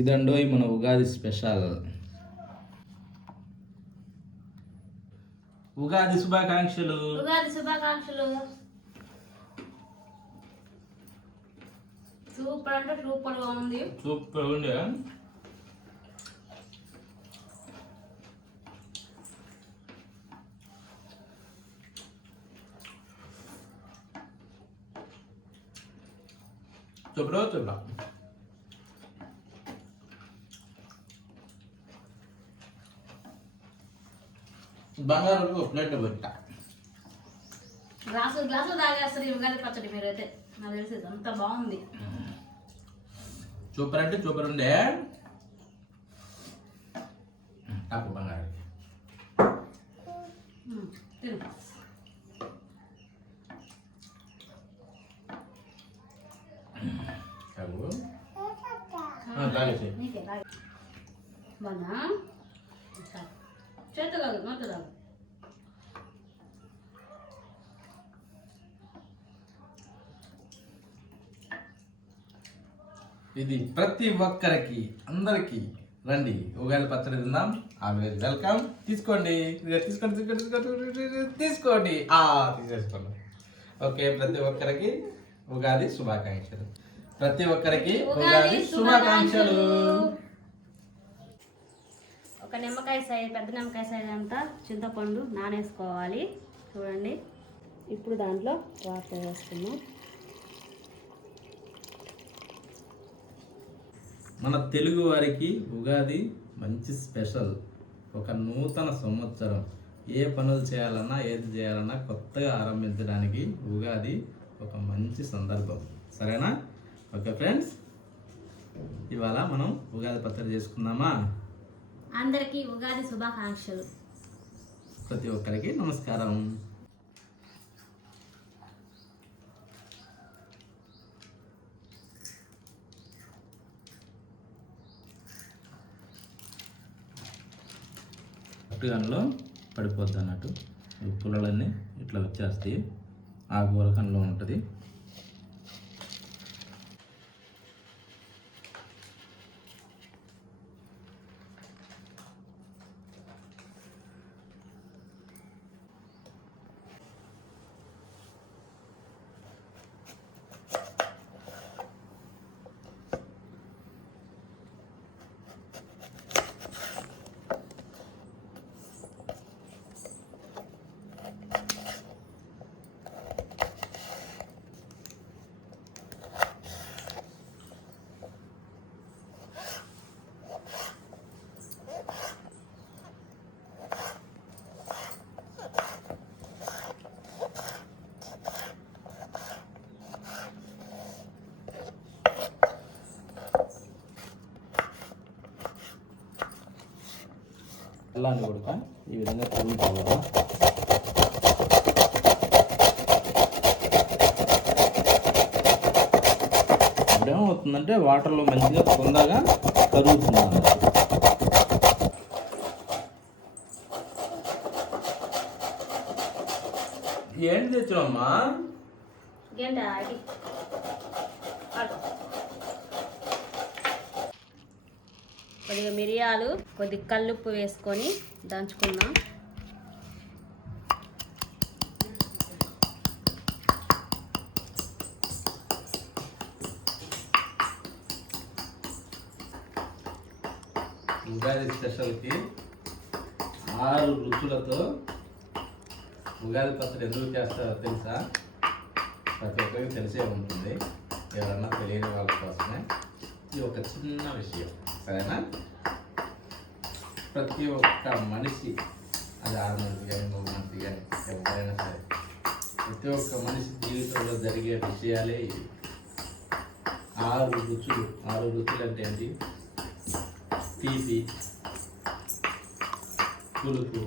ఇదండోయ్ మన ఉగాది స్పెషల్. ఉగాది శుభాకాంక్షలు. సూపర్ అంటే సూపర్ గా ఉంది. సూపర్ ఉంది. చూపరా బంగారు ప్లేట్ పెట్టా. గ్లాసు తాగేస్తారు ఈ ఉగాది పచ్చడి. మీరైతే నాకు తెలిసి అంత బాగుంది. సూపర్ అంటే సూపర్ ఉండే. తాపు బంగారు తిను. చేత కాదు నోట కాదు. ఇది ప్రతి ఒక్కరికి అందరికి రండి ఉగాది పచ్చడి తిందాం. Always welcome. తీసుకోండి తీసుకోండి తీసుకోండి. తీసేసుకోండి. ఓకే, ప్రతి ఒక్కరికి ఉగాది శుభాకాంక్షలు. ప్రతి ఒక్కరికి ఉగాది శుభాకాంక్షలు. ఒక నిమ్మకాయ సైజ్, పెద్ద నిమ్మకాయ సైజ్ అంతా చింతపండు నానేసుకోవాలి. చూడండి, ఇప్పుడు దాంట్లో వాటర్ వేస్తున్నాం. మన తెలుగు వారికి ఉగాది మంచి స్పెషల్. ఒక నూతన సంవత్సరం. ఏ పనులు చేయాలన్నా ఏది చేయాలన్నా కొత్తగా ఆరంభించడానికి ఉగాది ఒక మంచి సందర్భం. సరేనా? ఓకే ఫ్రెండ్స్, ఇవాళ మనం ఉగాది పచ్చడి చేసుకుందామా? అందరికీ ఉగాది శుభాకాంక్షలు. ప్రతి ఒక్కరికి నమస్కారం. గన్లో పడిపోద్ది అన్నట్టు. ఈ పుల్లలన్నీ ఇట్లా వచ్చేస్తాయి. ఆ గోలకంలో ఉంటుంది. అల్లాన్ని కొడుక ఈ విధంగా తిరుగుకోవాలి. ఇప్పుడేమవుతుందంటే వాటర్లో మంచిగా తొందరగా కరుగుతుంది అన్నట్టు. ఏంటి తెచ్చావమ్మా? కొద్దిగా మిరియాలు, కొద్ది కల్లుప్పు వేసుకొని దంచుకుందాం. ఉగాది స్పెషల్కి 6 రుచులతో ఉగాది పచ్చడి ఎందుకు చేస్తారో తెలుసా? ప్రతి ఒక్కరికి తెలిసే ఉంటుంది. ఎవరన్నా తెలియని వాళ్ళ కోసమే ఇది ఒక చిన్న విషయం. సరేనా? ప్రతి ఒక్క మనిషి, అది 6 మంది కానీ 3 మంది కానీ ఎవరైనా సరే, ప్రతి ఒక్క మనిషి జీవితంలో జరిగే విషయాలే ఇవి. 6 రుచులు. 6 రుచులు అంటే ఏంటి? తీపి, పులుపు,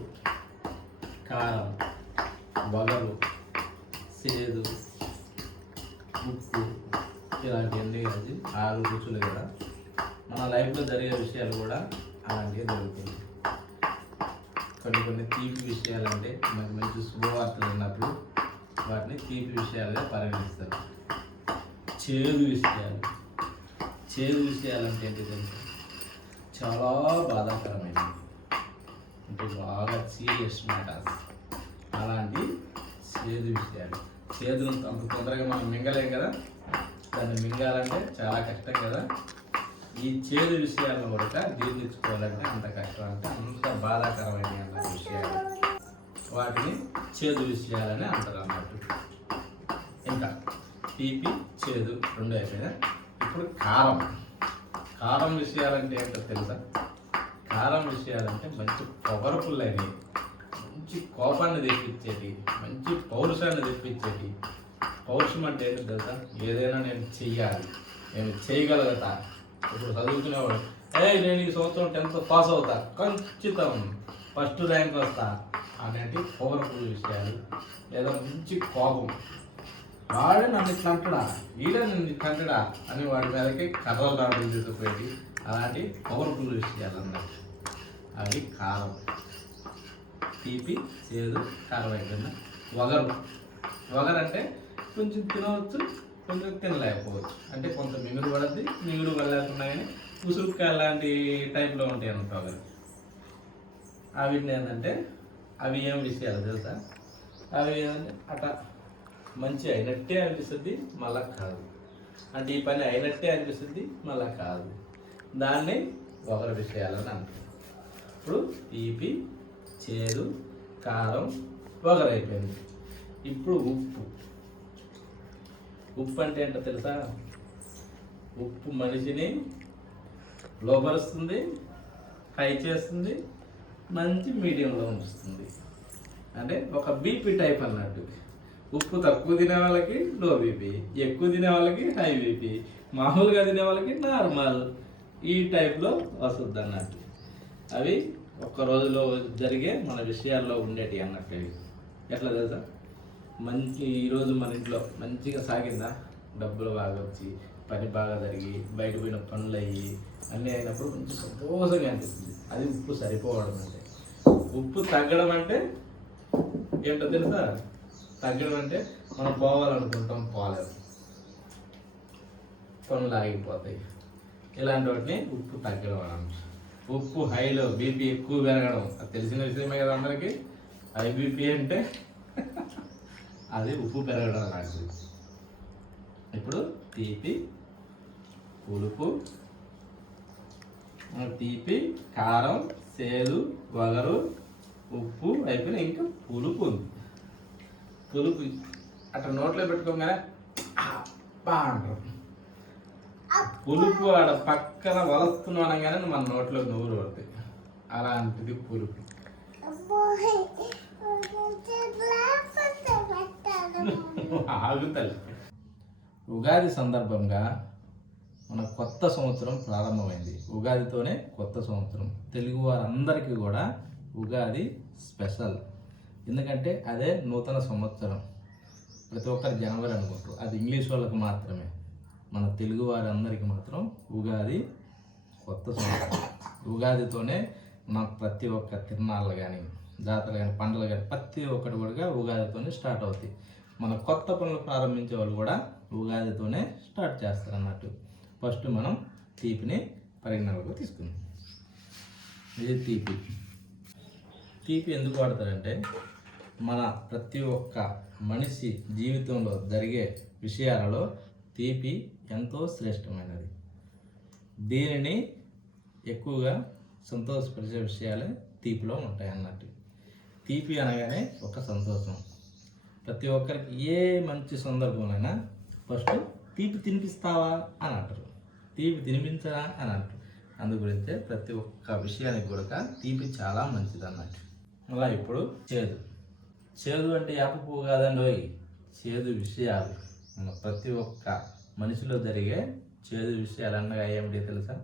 కారం, వగరు, చేదు, ఉప్పు, ఇలాంటివన్నీ కలిసి 6 రుచులు కదా. మన లైఫ్లో జరిగే విషయాలు కూడా అలాంటివి జరుగుతుంది. కొన్ని తీపి విషయాలు అంటే మనకి మంచి శుభవార్తలు ఉన్నప్పుడు వాటిని తీపి విషయాలుగా పరిగణిస్తారు. చేదు విషయాలు అంటే ఏంటి తెలుసు? చాలా బాధాకరమైనది, అంటే బాగా సీరియస్ మ్యాటర్స్. అలాంటి చేదు విషయాలు, చేదును అంత తొందరగా మనం మింగలేం కదా, దాన్ని మింగాలంటే చాలా కష్టం కదా. ఈ చేదు విషయాలను కూడా జీర్ణించుకోవాలంటే అంత కష్టం, అంటే అంత బాధాకరమైన విషయాలు, వాటిని చేదు విషయాలని అంటారు అన్నట్టు. ఇంకా తీపి చేదు రెండు అయిపోయినా, ఇప్పుడు కారం. కారం విషయాలంటే ఏంటో తెలుసా? కారం విషయాలంటే మంచి పొగరపుల్లైనవి, మంచి కోపాన్ని తెప్పించేటి, మంచి పౌరుషాన్ని తెప్పించేటి. పౌరుషం అంటే ఏంటో తెలుసా? ఏదైనా నేను చెయ్యాలి, నేను చేయగలుగుతా. ఇప్పుడు చదువుకునేవాడు, నేను ఈ సంవత్సరం 10th పాస్ అవుతా, ఖచ్చితం ఫస్ట్ ర్యాంక్ వస్తా అనేటి పొగరపుల్ల విషయాలు. లేదా మంచి కోపం, వాడే నన్ను ఇట్లా అంటడా, వీడే నన్ను ఇట్లా అంటడా అని వాడి మీదకి కర్రలు రావడం తీసుకుపోయి అలాంటి పవర్ఫుల్ విషయాలు అన్నట్టు. అవి కారం. తీపి చేదు కారం అయిపోయిందా. వగరు. వగరు అంటే కొంచెం తినవచ్చు, కొంచెం తినలేకపోవచ్చు, అంటే కొంత మిగులు పడద్ది, మిగులు పడలేకున్నా కానీ ఉసురుకాయ లాంటి టైప్లో ఉంటాయి అన్నమాట వగరు. వీటిని ఏంటంటే అవి ఏం విషయాలు తెలుసా? అవి ఏంటంటే అట్లా మంచి అయినట్టే అనిపిస్తుంది, మళ్ళా కాదు, అంటే ఈ పని అయినట్టే అనిపిస్తుంది, మళ్ళా కాదు. దాన్ని ఒకరి విషయాలని అంటారు. ఇప్పుడు తీపి చేదు కారం ఒకరైపోయింది. ఇప్పుడు ఉప్పు. ఉప్పు అంటే ఏంటో తెలుసా? ఉప్పు మనిషిని లోపరుస్తుంది, హై చేస్తుంది, మంచి మీడియంలో ఉంచుతుంది, అంటే ఒక బీపీ టైప్ అన్నట్టు. ఉప్పు తక్కువ తినే వాళ్ళకి లో బీపీ, ఎక్కువ తినే వాళ్ళకి హై బీపీ, మామూలుగా తినే వాళ్ళకి నార్మల్, ఈ టైప్లో వస్తుంది అన్నట్టు. అవి ఒక్క రోజులో జరిగే మన విషయాల్లో ఉండేటి అన్నట్టు. ఇవి ఎట్లా తెలుసా? మంచి ఈరోజు మన ఇంట్లో మంచిగా సాగిందా, డబ్బులు బాగా వచ్చి, పని బాగా జరిగి, బయట పోయిన పనులు అయ్యి అన్నీ అయినప్పుడు కొంచెం సంతోషంగా అనిపిస్తుంది. అది ఉప్పు సరిపోవడం అంటే. ఉప్పు తగ్గడం అంటే ఏంటో తెలుసా? తగ్గడం అంటే మనం పోవాలనుకుంటాం, పోలేము, పనులు ఆగిపోతాయి, ఇలాంటి వాటిని ఉప్పు తగ్గడం అన్నమాట. ఉప్పు హైలో బీపీ ఎక్కువ పెరగడం, అది తెలిసిన విషయమే కదా అందరికీ. హై బీపీ అంటే అది ఉప్పు పెరగడం లాంటిది. ఇప్పుడు తీపి పులుపు, తీపి కారం చేదు వగరు ఉప్పు అయిపోయిన, ఇంకా పులుపు ఉంది. పులుపు అట్లా నోట్లో పెట్టుకోగానే బా అంటారు. పులుపు ఆడ పక్కన వలస్తున్నాం అనగానే మన నోట్లో నూరు పడుతుంది, అలాంటిది పులుపు. ఆగుతలే. ఉగాది సందర్భంగా మన కొత్త సంవత్సరం ప్రారంభమైంది. ఉగాదితోనే కొత్త సంవత్సరం. తెలుగు వారందరికీ కూడా ఉగాది స్పెషల్, ఎందుకంటే అదే నూతన సంవత్సరం. ప్రతి ఒక్కరు జనవరి అనుకుంటారు, అది ఇంగ్లీష్ వాళ్ళకి మాత్రమే. మన తెలుగు వారందరికీ మాత్రం ఉగాది కొత్త సంవత్సరం. ఉగాదితోనే మన ప్రతి ఒక్క తిరునాళ్ళు కానీ, జాతరలు కానీ, పండుగలు కానీ ప్రతి ఒక్కటి కూడా ఉగాదితోనే స్టార్ట్ అవుతాయి. మన కొత్త పనులు ప్రారంభించే వాళ్ళు కూడా ఉగాదితోనే స్టార్ట్ చేస్తారు అన్నట్టు. ఫస్ట్ మనం తీపిని పరిగణనలోకి తీసుకుందాం. ఇది తీపి. తీపి ఎందుకు వాడతారంటే మన ప్రతి ఒక్క మనిషి జీవితంలో జరిగే విషయాలలో తీపి ఎంతో శ్రేష్టమైనది. దీనిని ఎక్కువగా సంతోషపరిచే విషయాలే తీపిలో ఉంటాయి అన్నట్టు. తీపి అనగానే ఒక సంతోషం. ప్రతి ఒక్కరికి ఏ మంచి సందర్భంలోనైనా ఫస్ట్ తీపి తినిపిస్తావా అని అంటారు, తీపి తినిపించరా అని అంటారు. అందు గురించే ప్రతి ఒక్క విషయానికి కూడా తీపి చాలా మంచిది అన్నట్టు. అలా ఇప్పుడు చేదు. చేదు అంటే యాప పువ్వు కాదండి, చేదు విషయాలు. ప్రతి ఒక్క మనిషిలో జరిగే చేదు విషయాలు అనగా ఏమిటి తెలుసా?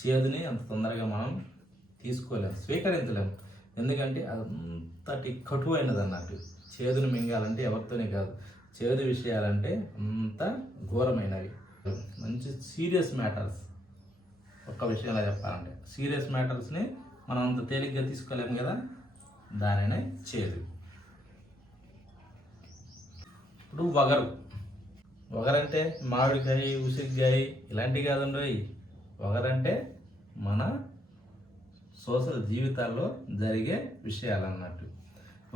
చేదుని అంత తొందరగా మనం తీసుకోలేము, స్వీకరించలేము, ఎందుకంటే అంతటి కటువైనది అన్నట్టు. చేదుని మింగాలంటే ఎవరితోనే కాదు, చేదు విషయాలంటే అంత ఘోరమైనవి. మంచి సీరియస్ మ్యాటర్స్. ఒక్క విషయంలో చెప్పాలంటే సీరియస్ మ్యాటర్స్ని మనం అంత తేలిగ్గా తీసుకోలేము కదా, దానినే చేదు. ఇప్పుడు వగరు. వగరంటే మామిడికాయ ఉసిరికాయ ఇలాంటివి కాదండి. వగరంటే మన సోషల్ జీవితాల్లో జరిగే విషయాలు అన్నట్టు.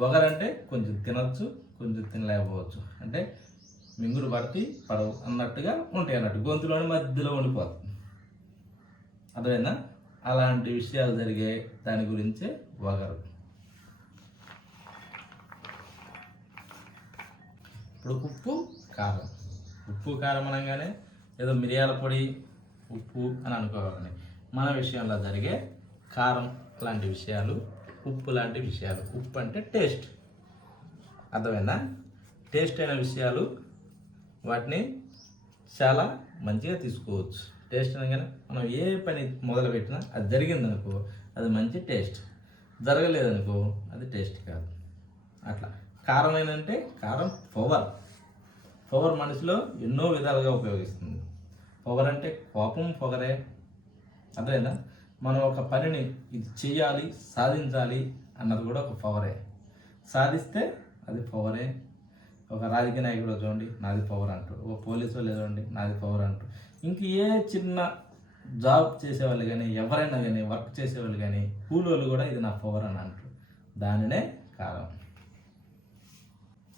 ఒకరంటే కొంచెం తినచ్చు, కొంచెం తినలేకపోవచ్చు, అంటే మింగుడు పట్టి పడవు అన్నట్టుగా ఉంటాయి అన్నట్టు, గొంతులోని మధ్యలో ఉండిపోతుంది. అదేనా అలాంటి విషయాలు జరిగే దాని గురించే వగరు. ఇప్పుడు ఉప్పు కారం అనగానే ఏదో మిరియాల పొడి ఉప్పు అని అనుకోవాలని, మన విషయంలో జరిగే కారం లాంటి విషయాలు, ఉప్పు లాంటి విషయాలు. ఉప్పు అంటే టేస్ట్, అర్థమైందా? టేస్ట్ అయిన విషయాలు వాటిని చాలా మంచిగా తీసుకోవచ్చు. టేస్ట్ అనగానే మనం ఏ పని మొదలుపెట్టినా అది జరిగిందనుకో అది మంచి టేస్ట్, జరగలేదనుకో అది టేస్ట్ కాదు. అట్లా కారం ఏంటంటే కారం పవర్ మనిషిలో ఎన్నో విధాలుగా ఉపయోగిస్తుంది. పవర్ అంటే కోపం పొగరే, అదేనా? మనం ఒక పనిని ఇది చెయ్యాలి, సాధించాలి అన్నది కూడా ఒక పవరే. సాధిస్తే అది పవరే. ఒక రాజకీయ నాయకుడు చూడండి నాది పవర్ అంటాడు, ఒక పోలీసు వాళ్ళు చూడండి నాది పవర్ అంటారు. ఇంక ఏ చిన్న జాబ్ చేసేవాళ్ళు కానీ, ఎవరైనా కానీ, వర్క్ చేసేవాళ్ళు కానీ, కూలోళ్ళు కూడా ఇది నా పవర్ అని అంటారు. దానినే కారం.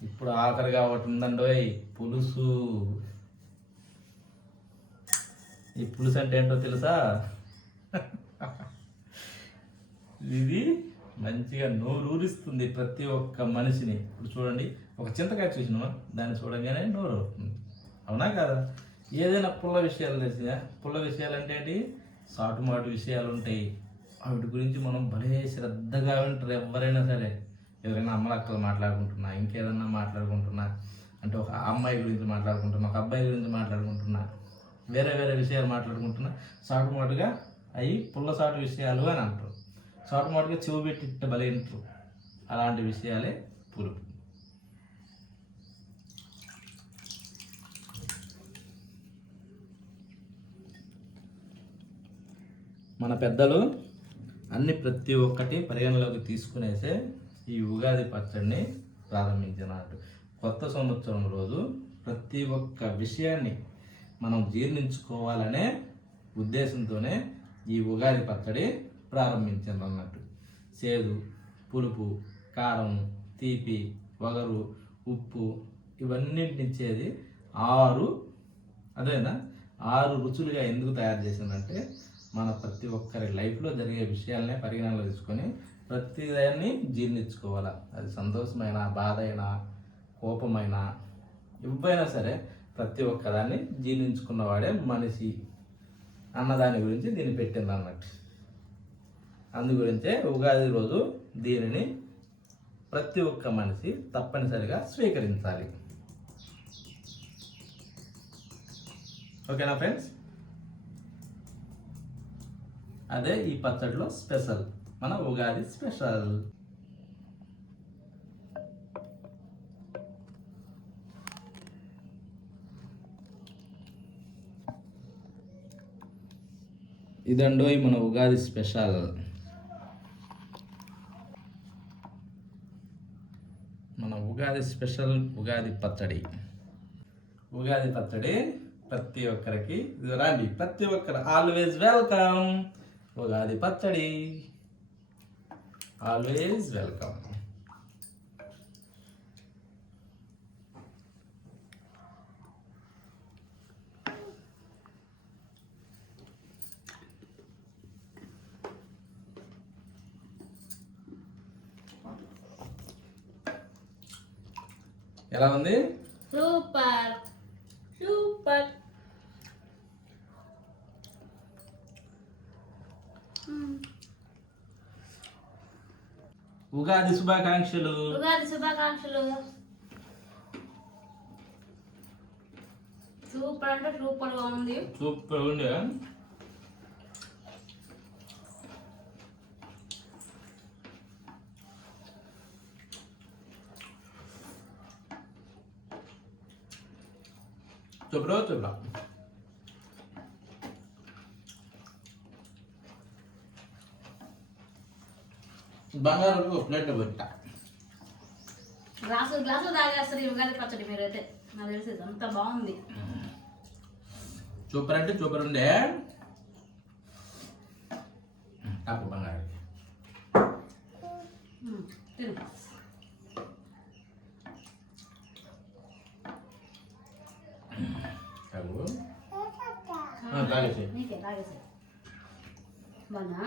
ఇప్పుడు ఆఖరిగా ఒకటి ఉందండి, పులుసు. ఈ పులుసు అంటే ఏంటో తెలుసా? ఇది మంచిగా నోరూరిస్తుంది ప్రతి ఒక్క మనిషిని. ఇప్పుడు చూడండి, ఒక చింతకాయ చూసినా దాన్ని చూడగానే నోరు అవుతుంది, అవునా కదా? ఏదైనా పుల్ల విషయాలు తెలిసినా, పుల్ల విషయాలు అంటే ఏంటి, సాటుమాటు విషయాలు ఉంటాయి. వాటి గురించి మనం భలే శ్రద్ధగా వింటారు ఎవరైనా సరే. ఎవరైనా అమ్మలక్కలు మాట్లాడుకుంటున్నా, ఇంకేదన్నా మాట్లాడుకుంటున్నా, అంటే ఒక అమ్మాయి గురించి మాట్లాడుకుంటున్నా, ఒక అబ్బాయి గురించి మాట్లాడుకుంటున్నా, వేరే వేరే విషయాలు మాట్లాడుకుంటున్నా, సాటుమాటుగా అవి పుల్లసాటు విషయాలు అని అంటారు. సాటుమాటుగా చెవు పెట్టి భలే వింటారు. అలాంటి విషయాలే పులుపు. మన పెద్దలు ప్రతి ఒక్కటి పరిగణలోకి తీసుకునేసే ఈ ఉగాది పచ్చడిని ప్రారంభించినారు. కొత్త సంవత్సరం రోజు ప్రతి ఒక్క విషయాన్ని మనం జీర్ణించుకోవాలనే ఉద్దేశంతోనే ఈ ఉగాది పచ్చడి ప్రారంభించారు అన్నట్టు. చేదు, పులుపు, కారం, తీపి, వగరు, ఉప్పు ఇవన్నింటినిచ్చేది 6 రుచులుగా ఎందుకు తయారు చేసిందంటే, మన ప్రతి ఒక్కరి లైఫ్లో జరిగే విషయాలనే పరిగణనలో తీసుకొని ప్రతిదాన్ని జీర్ణించుకోవాలి. అది సంతోషమైన, బాధ అయినా, కోపమైనా, ఇవ్వైనా సరే ప్రతి ఒక్కదాన్ని జీర్ణించుకున్నవాడే మనిషి అన్నదాని గురించి దీన్ని పెట్టింది అన్నట్టు. అందు గురించే ఉగాది రోజు దీనిని ప్రతి ఒక్క మనిషి తప్పనిసరిగా స్వీకరించాలి. ఓకేనా ఫ్రెండ్స్? అదే ఈ పచ్చడిలో స్పెషల్, మన ఉగాది స్పెషల్. ఇదండోయ్ మన ఉగాది స్పెషల్. మన ఉగాది స్పెషల్ ఉగాది పచ్చడి. ఉగాది పచ్చడి ప్రతి ఒక్కరికి రండి, ప్రతి ఒక్కరు ఆల్వేజ్ వెల్కమ్. ఉగాది పచ్చడి ఆల్వేజ్ వెల్కమ్. ఎలా ఉంది? Super super. ఉగాది శుభాకాంక్షలు. ఉగాది శుభాకాంక్షలు. సూపర్ అంటే సూపర్గా ఉంది. సూపర్ ఉంది. చూపరా బంగారు ప్లేట్ పెట్టా. గ్లాసు తాగేస్తారు ఈ ఉగాది పచ్చడి మీరైతే, నాకు తెలిసి అంత బాగుంది. సూపర్ అంటే సూపర్ ఉండే. బంగారు తిను. నీకే తాగేసి బాగా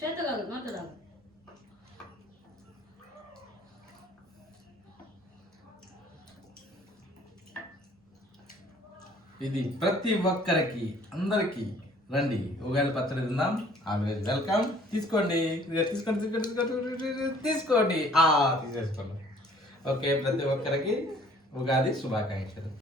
చేతులు తాగు, నోట్ తాగు. ఇది ప్రతి ఒక్కరికి అందరికి రండి ఉగాది పచ్చడి తిందాం. Always welcome. తీసుకోండి తీసుకోండి తీసుకోండి తీసుకోండి తీసుకోండి తీసేసుకోండి. ఓకే, ప్రతి ఒక్కరికి ఉగాది శుభాకాంక్షలు.